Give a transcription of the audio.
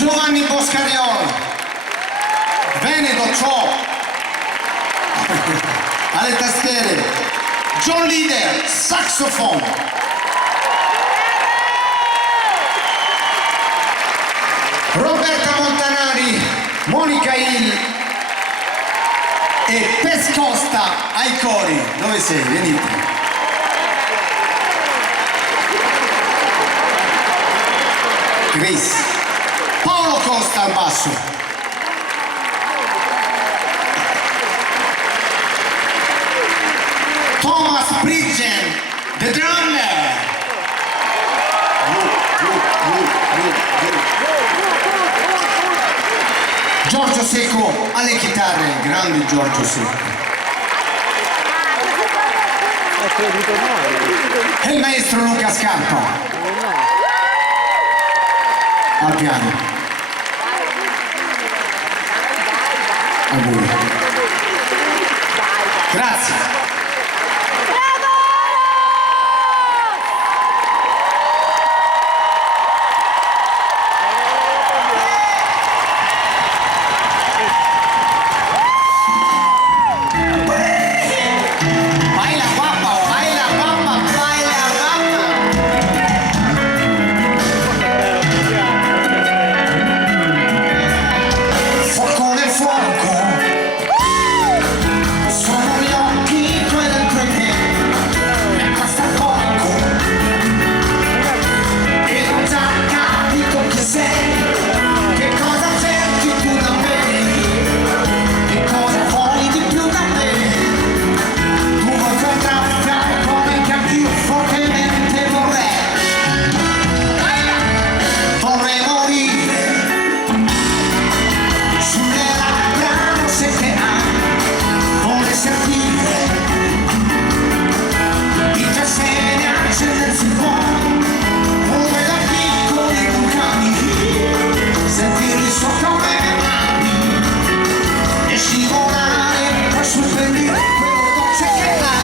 Giovanni Boscariol, Veneto Ciò, alle tastiere, John Leader, saxofono. Roberta Montanari, Monica Hill e Pes Costa ai cori. Dove sei? Venite. Chris. Paolo Costa al basso. Thomas Bridgen, the drummer. Giorgio Secco alle chitarre, grande Giorgio Secco. E il maestro Luca Scarpa al piano. Auguri. Grazie.